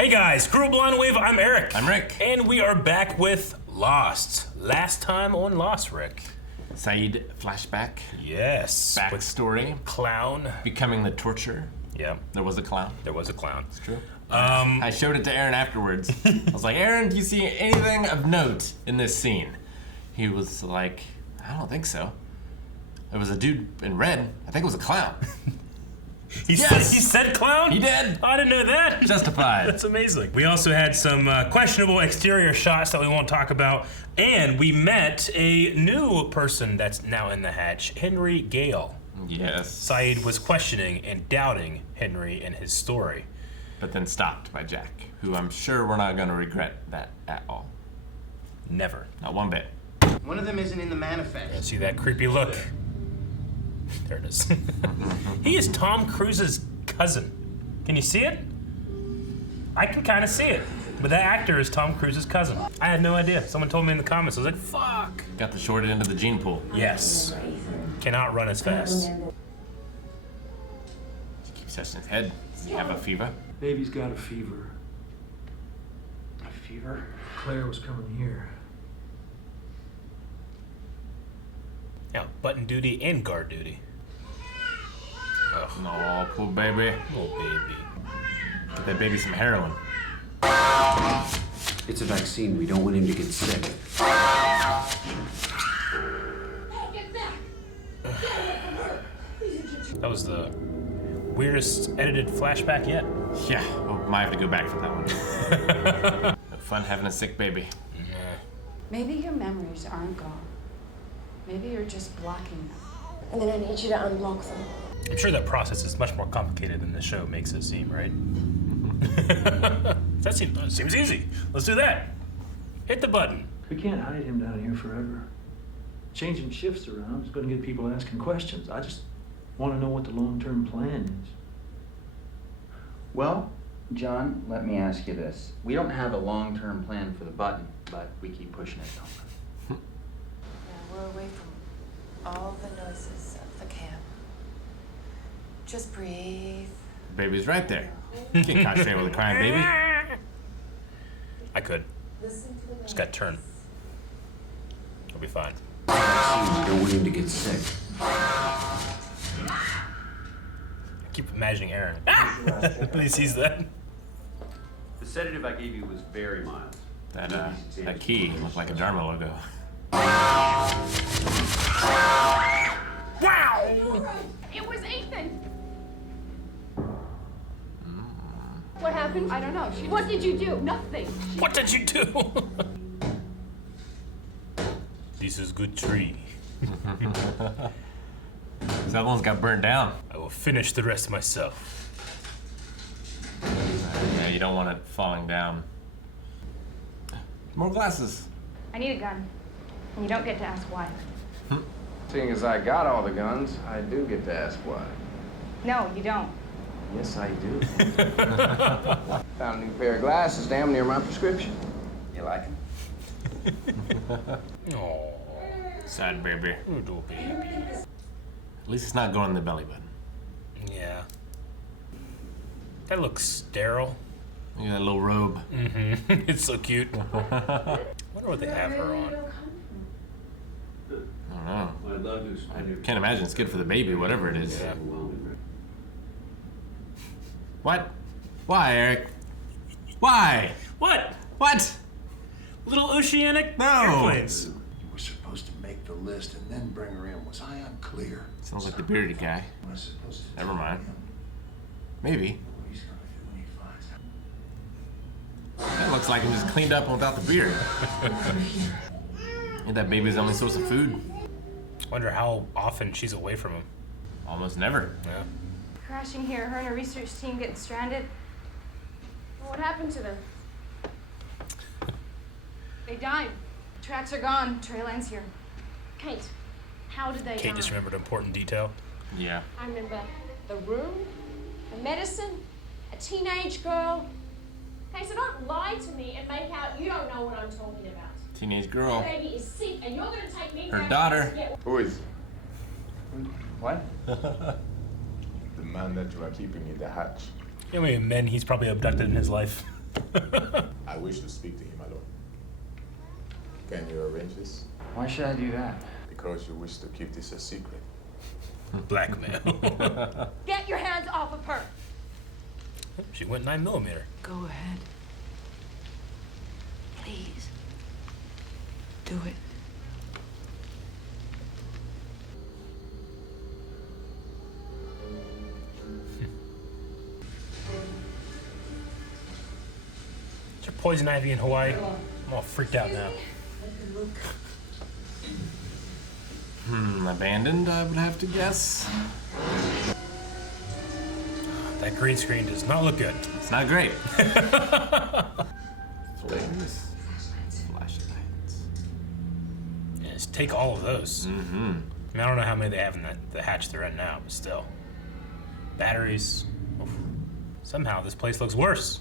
Hey guys, Crew of Blind Wave, I'm Eric. I'm Rick. And we are back with Lost. Last time on Lost, Rick. Saeed flashback. Yes. Backstory. Clown. Becoming the torturer. Yeah. There was a clown. There was a clown. It's true. I showed it to Aaron afterwards. I was like, Aaron, do you see anything of note in this scene? He was like, I don't think so. There was a dude in red. I think it was a clown. He said clown? He did. I didn't know that. Justified. That's amazing. We also had some questionable exterior shots that we won't talk about. And we met a new person that's now in the hatch, Henry Gale. Yes. Saeed was questioning and doubting Henry and his story. But then stopped by Jack, who I'm sure we're not going to regret that at all. Never. Not one bit. One of them isn't in the manifest. See that creepy look? There it is. He is Tom Cruise's cousin. Can you see it? I can kind of see it. But that actor is Tom Cruise's cousin. I had no idea. Someone told me in the comments. I was like, fuck. Got the short end of the gene pool. Yes. Cannot run as fast. He keeps touching his head. Does he have a fever? Baby's got a fever. A fever? Claire was coming here. Yeah, button duty and guard duty. Ugh. No, poor baby. Oh, baby. Get that baby some heroin. It's a vaccine. We don't want him to get sick. That was the weirdest edited flashback yet. Yeah, we might have to go back for that one. No fun having a sick baby. Maybe your memories aren't gone. Maybe you're just blocking them. And then I need you to unblock them. I'm sure that process is much more complicated than the show makes it seem, right? That seems easy. Let's do that. Hit the button. We can't hide him down here forever. Changing shifts around is going to get people asking questions. I just want to know what the long-term plan is. Well, John, let me ask you this. We don't have a long-term plan for the button, but we keep pushing it, don't we? We're away from all the noises of the camp. Just breathe. Baby's right there. You can't concentrate with a crying baby. I could. Listen to the Just got turned. It'll be fine. Vaccine. We don't want him to get sick. I keep imagining Aaron. When he sees that. The sedative I gave you was very mild. That key looked like a Dharma logo. Wow! It was Ethan. What happened? I don't know. What did you do? Nothing. What did you do? This is good tree. This other one's got burned down. I will finish the rest myself. Yeah, you don't want it falling down. More glasses. I need a gun. And you don't get to ask why. Seeing as I got all the guns, I do get to ask why. No, you don't. Yes, I do. Found a new pair of glasses damn near my prescription. You like them? Aww. Sad baby. Little baby. At least it's not going in the belly button. Yeah. That looks sterile. Look at that little robe. Mm-hmm. It's so cute. I wonder what they have her on. I don't know. I can't imagine it's good for the baby, whatever it is. Yeah. What? Why, Eric? Why? What? What? Little oceanic No. airplanes. You were supposed to make the list and then bring her in. Was I unclear? Sounds like the bearded guy. What was I supposed to Never tell mind. him? Maybe. What he's gonna do when he finds out. That looks like him just cleaned up without the beard. Ain't that baby's only source of food? Wonder how often she's away from him. Almost never. Yeah. Crashing here, her and her research team getting stranded. What happened to them? They died. Tracks are gone. Trail ends here. Kate, how did they die? Kate just remembered an important detail. Yeah. I remember the room, the medicine, a teenage girl. Hey, so don't lie to me and make out you don't know what I'm talking about. Teenage girl. My baby is sick and you're going to take me Her back daughter. to get... Who is? What? The man that you are keeping in the hatch. You know how many men he's probably abducted in his life? I wish to speak to him alone. Can you arrange this? Why should I do that? Because you wish to keep this a secret. Blackmail. Get your hands off of her. She went 9mm. Go ahead. Please. Do it. Is there poison ivy in Hawaii? I'm all freaked out now. Abandoned, I would have to guess. That green screen does not look good. It's not great. Flames. Flashlights. Yeah, just take all of those. Mm-hmm. I mean, I don't know how many they have in the hatch they're in now, but still. Batteries. Oof. Somehow this place looks worse.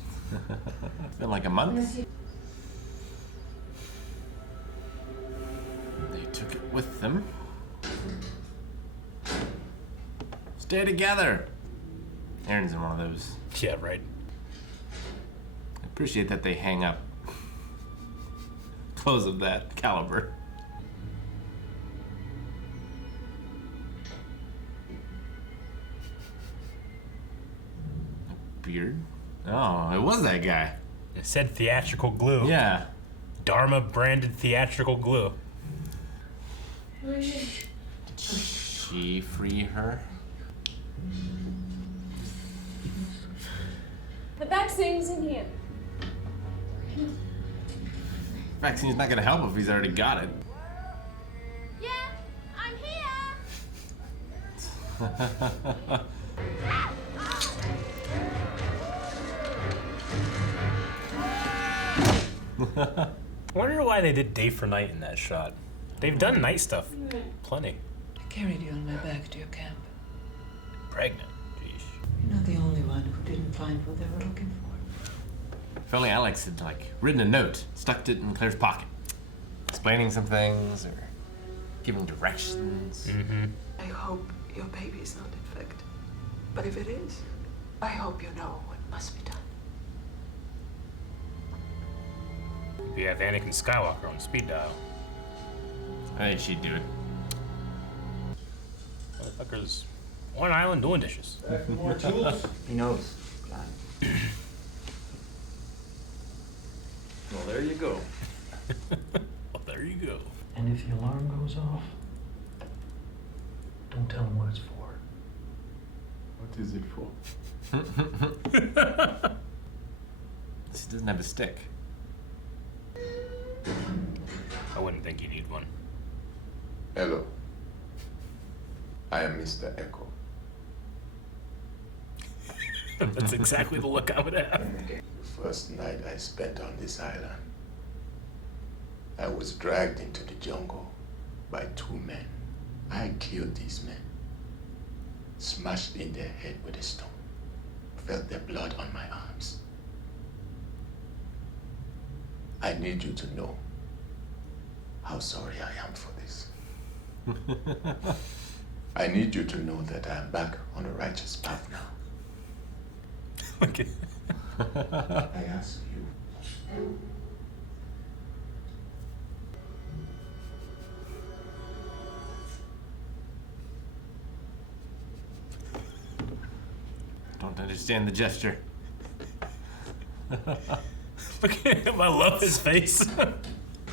It's been like a month. They took it with them. Stay together. Aaron's in one of those. Yeah, right. I appreciate that they hang up clothes of that caliber. A beard? Oh, it was that guy. It said theatrical glue. Yeah. Dharma branded theatrical glue. Did she free her? The vaccine's in here. Vaccine's not gonna help if he's already got it. Yeah, I'm here. I wonder why they did day for night in that shot. They've done night stuff plenty. I carried you on my back to your camp. Pregnant. Jeez. You're not the only one who didn't find what they were looking for. If only Alex had, written a note, stuck it in Claire's pocket. Explaining some things, or giving directions. Mm-hmm. I hope your baby is not infected. But if it is, I hope you know what must be done. If you have Anakin Skywalker on speed dial. I think she'd do it. Motherfucker's on an island doing dishes. Back for more tools? He knows. Got it. Well, there you go. Well, there you go. And if the alarm goes off, don't tell him what it's for. What is it for? She doesn't have a stick. I wouldn't think you need one. Hello. I am Mr. Echo. That's exactly the look I would have. The first night I spent on this island, I was dragged into the jungle by two men. I killed these men, smashed in their head with a stone, felt their blood on my arms. I need you to know how sorry I am for this. I need you to know that I am back on the righteous path now. Okay. I ask you. Don't understand the gesture. Look at him. I love his face.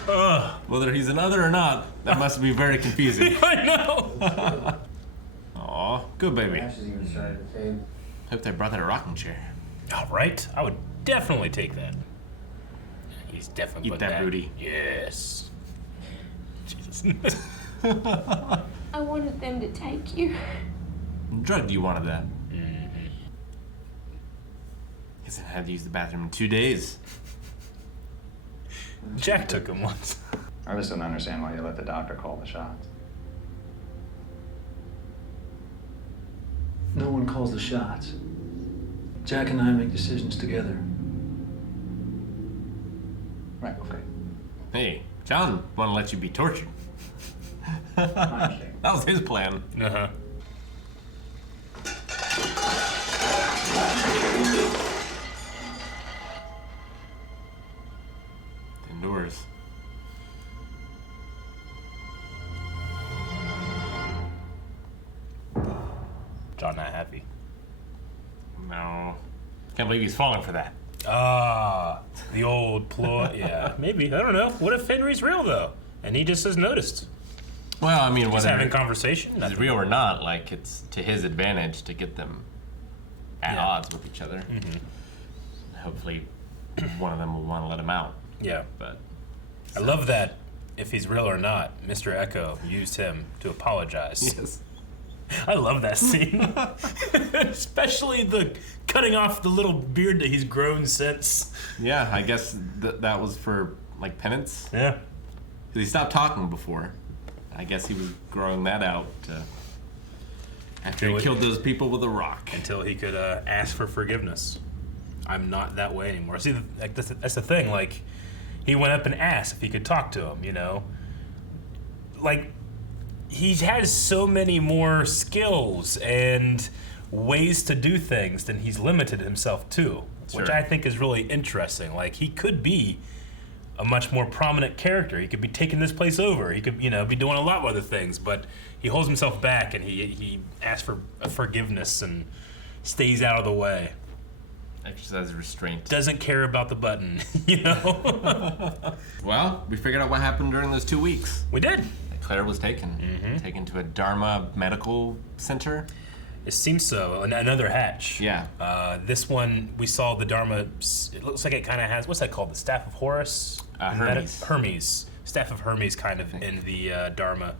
Ugh. Whether he's an other or not, that must be very confusing. I know. Aw, good baby. Ash is even started to fade. Hope they brought that a rocking chair. All right. I would definitely take that. He's definitely Eat put that booty. Yes. Jesus. I wanted them to take you. Drugged you wanted that. Mm-hmm. Guess I had to use the bathroom in 2 days. Jack took him once. I just don't understand why you let the doctor call the shots. No one calls the shots. Jack and I make decisions together. Right, okay. Hey, John wanted to let you be tortured. I understand. That was his plan. Uh-huh. endures. John not happy. No. Can't believe he's falling for that. Ah, the old ploy. Yeah, maybe. I don't know. What if Henry's real, though? And he just has noticed. Well, I mean, He's whether having conversation. it's Nothing. real or not, like, it's to his advantage to get them at Yeah. odds with each other. Hopefully, one of them will want to let him out. Yeah. But I love that if he's real or not, Mr. Echo used him to apologize. yes. I love that scene. Especially the cutting off the little beard that he's grown since. Yeah, I guess that was for, like, penance. Yeah. 'Cause he stopped talking before. I guess he was growing that out after he killed those people with a rock. Until he could ask for forgiveness. I'm not that way anymore. See, like that's the thing. Like, he went up and asked if he could talk to him, you know? Like, he has so many more skills and ways to do things than he's limited himself to, which Sure. I think is really interesting. Like, he could be a much more prominent character. He could be taking this place over. He could, be doing a lot of other things, but he holds himself back and he asks for forgiveness and stays out of the way. Exercise restraint. Doesn't care about the button, Well, we figured out what happened during those 2 weeks. We did. Claire was taken to a Dharma medical center. It seems so. Another hatch. Yeah. This one, we saw the Dharma. It looks like it kind of has, what's that called? The Staff of Horus? Hermes. Hermes. Staff of Hermes kind of in the Dharma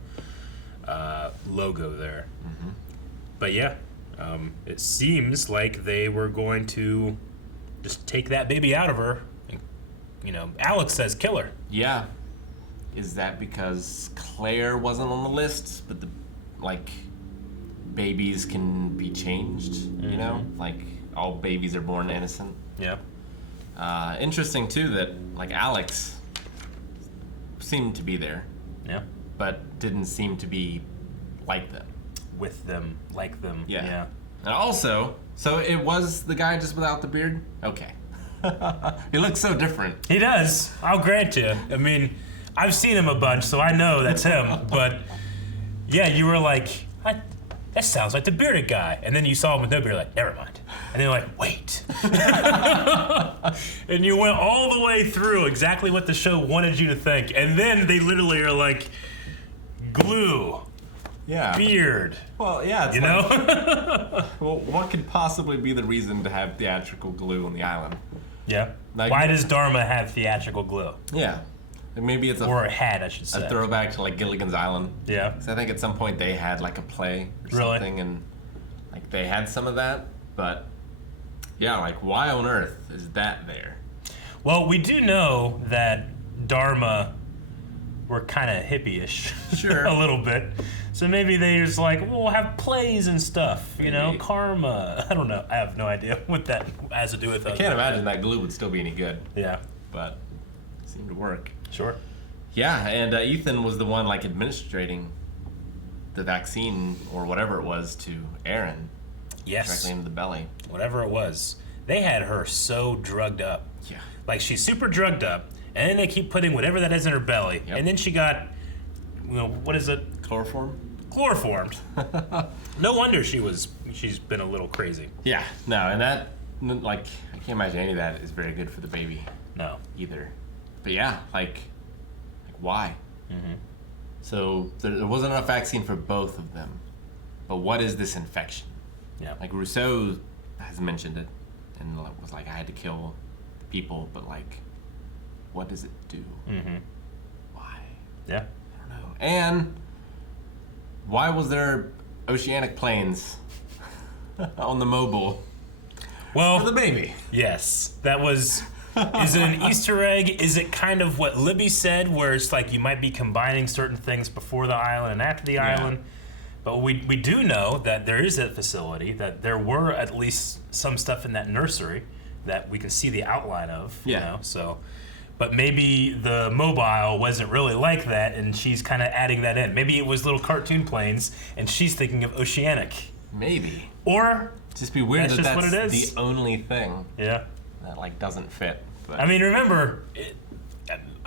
logo there. But yeah, it seems like they were going to just take that baby out of her. And, Alex says kill her. Yeah. Is that because Claire wasn't on the list, but babies can be changed, you know? Like, all babies are born innocent. Yeah. Interesting, too, that, Alex seemed to be there. Yeah. But didn't seem to be like them. With them, like them. Yeah. And also, so it was the guy just without the beard? Okay. He looks so different. He does. I'll grant you. I mean, I've seen him a bunch, so I know that's him. But yeah, you were like, that sounds like the bearded guy. And then you saw him with no beard, like, never mind. And then you're like, wait. And you went all the way through exactly what the show wanted you to think. And then they literally are like, glue. Yeah. Beard. Well, yeah. It's Well, what could possibly be the reason to have theatrical glue on the island? Yeah. Why does Dharma have theatrical glue? Yeah. Maybe it's or a hat, I should say. A throwback to Gilligan's Island. Yeah. So I think at some point they had a play or something, and they had some of that. But yeah, why on earth is that there? Well, we do know that Dharma were kind of hippie-ish. Sure. A little bit. So maybe they just we'll have plays and stuff, karma. I don't know. I have no idea what that has to do with. I can't imagine that glue would still be any good. Yeah. But it seemed to work. Sure. Yeah, and Ethan was the one administrating the vaccine or whatever it was to Aaron. Yes. Directly into the belly. Whatever it was. They had her so drugged up. Yeah. She's super drugged up, and then they keep putting whatever that is in her belly, and then she got, what is it? Chloroform? Chloroformed. No wonder she's been a little crazy. Yeah, no, and that, I can't imagine any of that is very good for the baby. No. Either. But yeah, why? So there wasn't enough vaccine for both of them. But what is this infection? Yeah. Rousseau has mentioned it and was I had to kill the people, but what does it do? Why? Yeah. I don't know. And why was there oceanic planes on the mobile? Well, for the baby. Yes, that was. Is it an Easter egg? Is it kind of what Libby said, where it's you might be combining certain things before the island and after the island? But we do know that there is a facility, that there were at least some stuff in that nursery that we can see the outline of. Yeah. So, but maybe the mobile wasn't really like that, and she's kind of adding that in. Maybe it was little cartoon planes, and she's thinking of oceanic. Maybe. Or just be weird that's that's what it is. The only thing. Yeah. That doesn't fit. But. I mean, remember,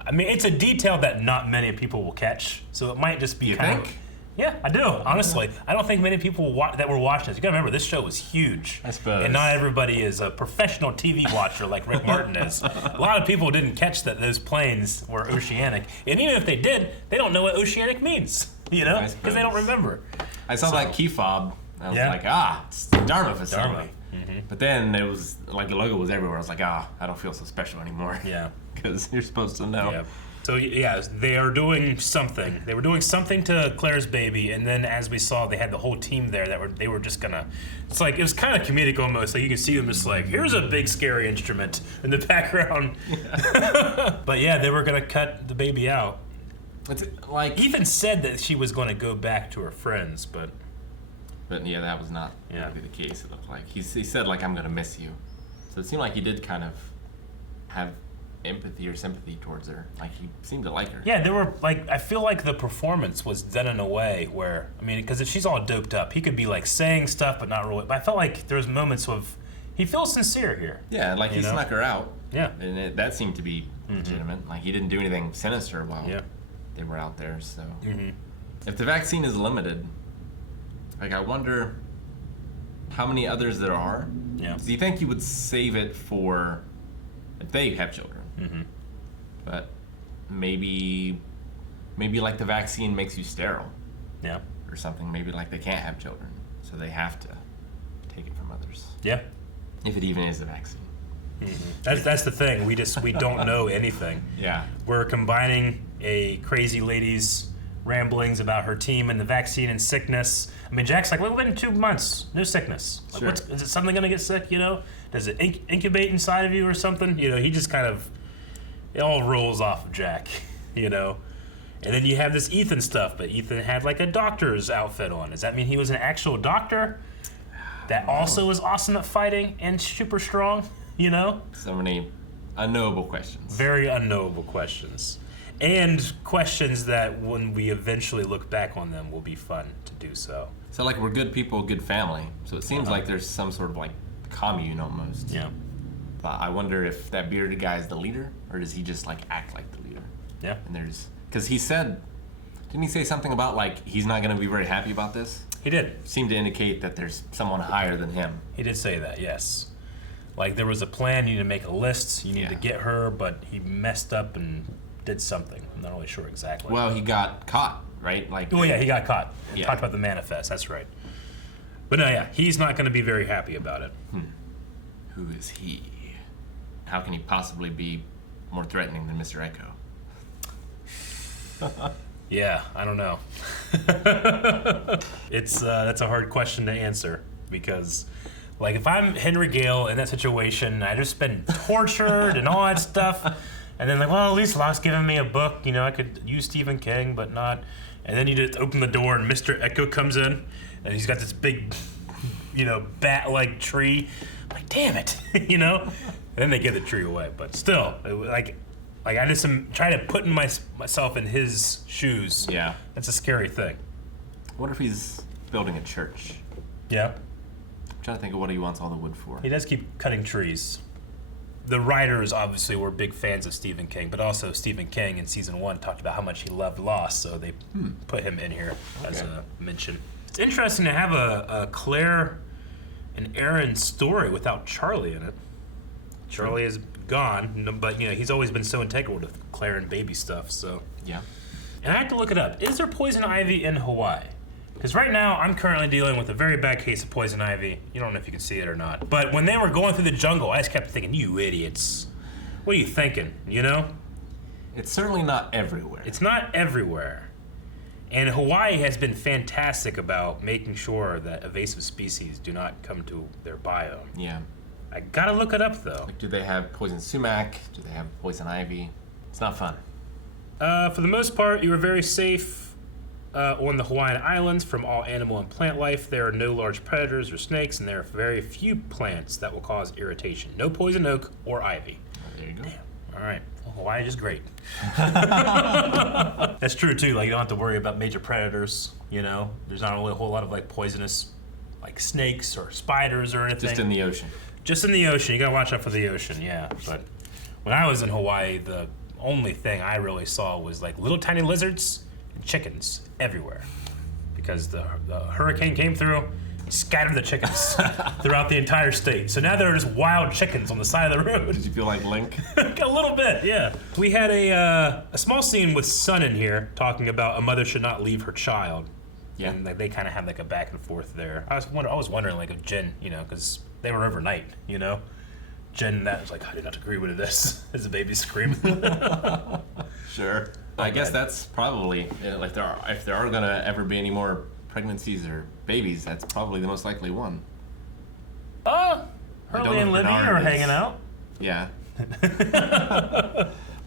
I mean, it's a detail that not many people will catch, so it might just be You kind think? Yeah, I do. Honestly, I don't think many people that were watching this. You gotta remember, this show was huge. I suppose. And not everybody is a professional TV watcher like Rick Martin is. A lot of people didn't catch that those planes were oceanic, and even if they did, they don't know what oceanic means. You know, because they don't remember. I saw that key fob. I was Yeah. like, it's the Dharma facility. Dharma. Mm-hmm. But then it was like the logo was everywhere. I was like, I don't feel so special anymore. Yeah. Because you're supposed to know. Yeah. So yeah, they are doing something. They were doing something to Claire's baby, and then as we saw, they had the whole team there they were just gonna. It's like it was kind of comedic almost. Like you can see them just like, here's a big scary instrument in the background. But yeah, they were gonna cut the baby out. It's like Ethan said that she was going to go back to her friends, but yeah, that was not going to be the case. It looked like he said like, I'm gonna miss you. So it seemed like he did kind of have empathy or sympathy towards her. Like he seemed to like her. yeah, they were like. I feel like the performance was done in a way where because if she's all doped up, he could be like saying stuff but not really. But I felt like there was moments of he feels sincere here. Yeah, like he snuck her out. Yeah, and that seemed to be legitimate. Like he didn't do anything sinister while they were out there. So if the vaccine is limited, like I wonder how many others there are. Yeah. Do you think you would save it for if they have children? But maybe like the vaccine makes you sterile. Yeah. Or something. Maybe like they can't have children, so they have to take it from others. Yeah. If it even is a vaccine. That's the thing. We don't know anything. Yeah. We're combining a crazy lady's ramblings about her team and the vaccine and sickness. I mean, Jack's like, well, within 2 months, no sickness. Like, Sure. is it something gonna get sick? You know, does it incubate inside of you or something? You know, he just kind of it all rolls off of Jack. You know, and then you have this Ethan stuff, but Ethan had like a doctor's outfit on. Does that mean he was an actual doctor that also was awesome at fighting and super strong? You know, so many unknowable questions. Very unknowable questions. And questions that when we eventually look back on them will be fun to do so. So like we're good people, good family. So it seems like there's some sort of like commune almost. Yeah. But I wonder if that bearded guy is the leader, or does he just like act like the leader? Yeah. And because he said, didn't he say something about like he's not going to be very happy about this? He did. Seemed to indicate that there's someone higher than him. He did say that, yes. Like there was a plan, you need to make a list, you need to get her, but he messed up and did something. I'm not really sure exactly. Well, he got caught, right? Like. Oh yeah, he got caught. Yeah. Talked about the manifest, that's right. But no, yeah, he's not going to be very happy about it. Who is he? How can he possibly be more threatening than Mr. Echo? Yeah, I don't know. That's a hard question to answer because, like, if I'm Henry Gale in that situation, I just been tortured and all that stuff, and then like, well, at least Locke's giving me a book. You know, I could use Stephen King, but not. And then you just open the door and Mr. Echo comes in, and he's got this big, bat-like tree. I'm like, damn it, you know. And then they give the tree away, but still, like I just am trying to put myself in his shoes. Yeah. That's a scary thing. What if he's building a church? Yeah. I'm trying to think of what he wants all the wood for. He does keep cutting trees. The writers obviously were big fans of Stephen King, but also Stephen King in season 1 talked about how much he loved Lost, so they put him in here as a mention. It's interesting to have a Claire and Aaron story without Charlie in it. Charlie is gone, but he's always been so integral to Claire and baby stuff. So yeah. And I have to look it up. Is there poison ivy in Hawaii? Because right now I'm currently dealing with a very bad case of poison ivy. You don't know if you can see it or not. But when they were going through the jungle, I just kept thinking, you idiots. What are you thinking? It's certainly not everywhere. It's not everywhere. And Hawaii has been fantastic about making sure that invasive species do not come to their biome. Yeah. I gotta look it up though. Like, do they have poison sumac? Do they have poison ivy? It's not fun. For the most part, you are very safe on the Hawaiian Islands from all animal and plant life. There are no large predators or snakes, and there are very few plants that will cause irritation. No poison oak or ivy. Oh, there you go. Damn. All right. Well, Hawaii is great. That's true too. Like you don't have to worry about major predators. There's not really a whole lot of like poisonous, like snakes or spiders or anything. Just in the ocean. Just in the ocean. You gotta watch out for the ocean. Yeah. But when I was in Hawaii, the only thing I really saw was like little tiny lizards and chickens everywhere, because the hurricane came through, scattered the chickens throughout the entire state. So now there are just wild chickens on the side of the road. Did you feel like Link? A little bit, yeah. We had a small scene with Sun in here talking about a mother should not leave her child. Yeah. And like, they kind of had like a back and forth there. I was wondering like if Jen, because they were overnight, Jen, that was like, I did not agree with this as the baby screamed. Sure. I guess that's probably, if there are gonna ever be any more pregnancies or babies, that's probably the most likely one. Hurley and Libby are hanging out. Yeah.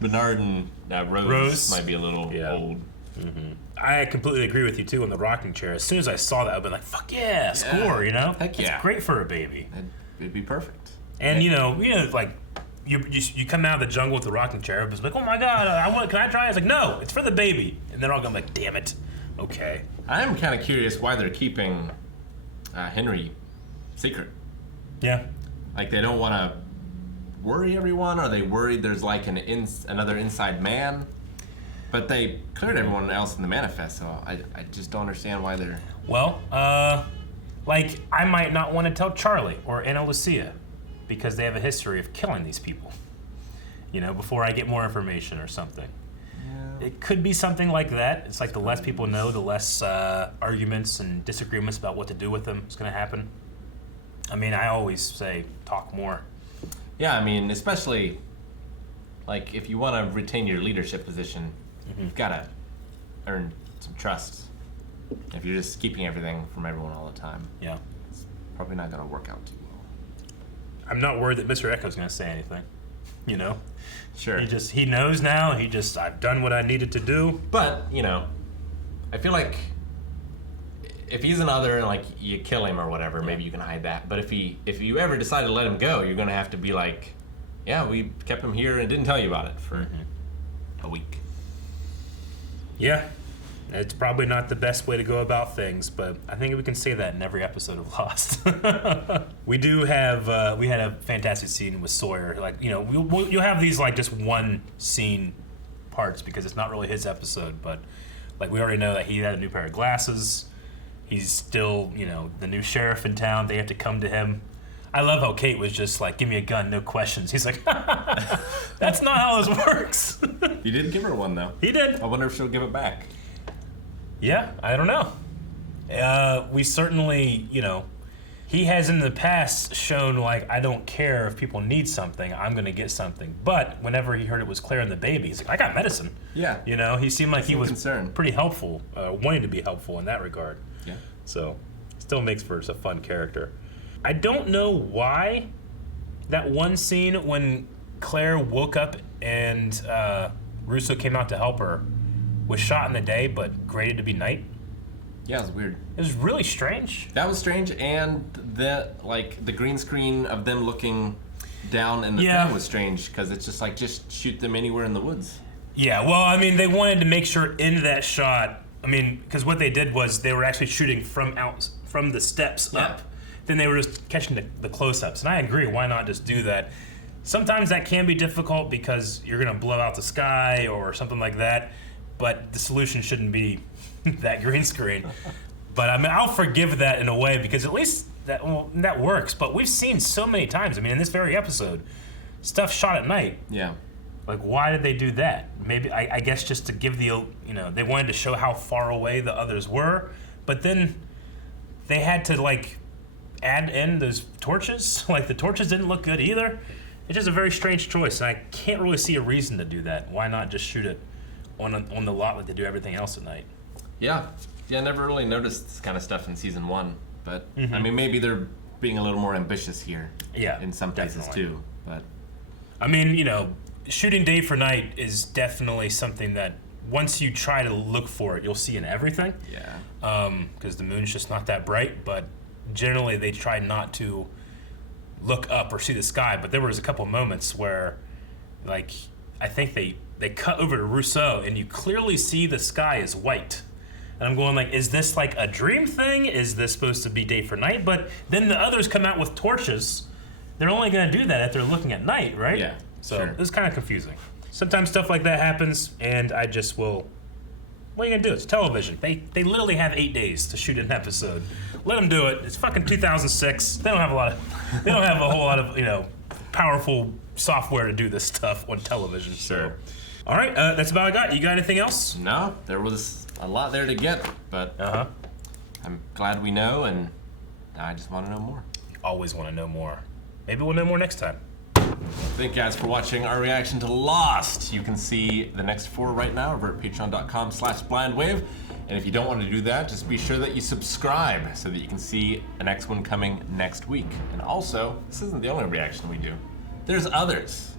Bernard and Rose might be a little old. Mm-hmm. I completely agree with you too on the rocking chair. As soon as I saw that, I've been like, "Fuck yeah, score!" Heck yeah, it's great for a baby. It'd be perfect. And like you come out of the jungle with the rocking chair, it's like, "Oh my god, can I try?" It's like, "No, it's for the baby." And they're all going like, "Damn it, okay." I'm kind of curious why they're keeping Henry secret. Yeah, like they don't want to worry everyone. Are they worried there's like another inside man? But they cleared everyone else in the manifest, so I just don't understand why they're... Well, like, I might not want to tell Charlie or Ana Lucia because they have a history of killing these people, before I get more information or something. Yeah. It could be something like that. It's like the less people know, the less arguments and disagreements about what to do with them is going to happen. I mean, I always say, talk more. Yeah, I mean, especially, like, if you want to retain your leadership position... You've got to earn some trust. If you're just keeping everything from everyone all the time, it's probably not going to work out too well. I'm not worried that Mr. Echo's going to say anything, Sure. He knows now. I've done what I needed to do. But, I feel like if he's another and, like, you kill him or whatever, maybe you can hide that. But if you ever decide to let him go, you're going to have to be like, yeah, we kept him here and didn't tell you about it for a week. Yeah, it's probably not the best way to go about things, but I think we can say that in every episode of Lost. We had a fantastic scene with Sawyer. Like, you'll have these like just one scene parts because it's not really his episode, but like we already know that he had a new pair of glasses. He's still, the new sheriff in town. They have to come to him. I love how Kate was just like, give me a gun, no questions. He's like, that's not how this works. You did give her one, though. He did. I wonder if she'll give it back. Yeah, I don't know. We certainly, he has in the past shown, like, I don't care if people need something, I'm going to get something. But whenever he heard it was Claire and the baby, he's like, I got medicine. Yeah. He seemed like he was concerned. Pretty helpful, wanting to be helpful in that regard. Yeah. So, still makes for a fun character. I don't know why that one scene when Claire woke up and Russo came out to help her was shot in the day but graded to be night. Yeah, it was weird. It was really strange. That was strange, and the green screen of them looking down in the thing was strange because it's just like, just shoot them anywhere in the woods. Yeah, well, I mean, they wanted to make sure in that shot, because what they did was they were actually shooting from the steps up. Then they were just catching the close-ups. And I agree, why not just do that? Sometimes that can be difficult because you're going to blow out the sky or something like that, but the solution shouldn't be that green screen. But I'll forgive that in a way because at least that works. But we've seen so many times, in this very episode, stuff shot at night. Yeah. Like, why did they do that? Maybe, I guess just to give they wanted to show how far away the others were, but then they had to, like, add in those torches. Like, the torches didn't look good either. It's just a very strange choice, and I can't really see a reason to do that. Why not just shoot it on the lot like they do everything else at night? Yeah, I never really noticed this kind of stuff in season 1, but maybe they're being a little more ambitious here. Yeah, in some places too. But shooting day for night is definitely something that once you try to look for it, you'll see in everything. Yeah. Because the moon's just not that bright, but generally they try not to look up or see the sky. But there was a couple moments where, like, I think they cut over to Rousseau and you clearly see the sky is white. And I'm going like, is this like a dream thing? Is this supposed to be day for night? But then the others come out with torches. They're only going to do that if they're looking at night, right? Yeah. So sure. It was kind of confusing. Sometimes stuff like that happens, and I just will. What are you gonna do? It's television. They literally have 8 days to shoot an episode. Let them do it. It's fucking 2006. They don't have a whole lot of powerful software to do this stuff on television. Sure. So. All right, that's about all I got. You got anything else? No, there was a lot there to get, but I'm glad we know, and I just want to know more. Always want to know more. Maybe we'll know more next time. Thank you guys for watching our reaction to Lost. You can see the next 4 right now over at patreon.com/blindwave. And if you don't want to do that, just be sure that you subscribe so that you can see the next one coming next week. And also, this isn't the only reaction we do. There's others.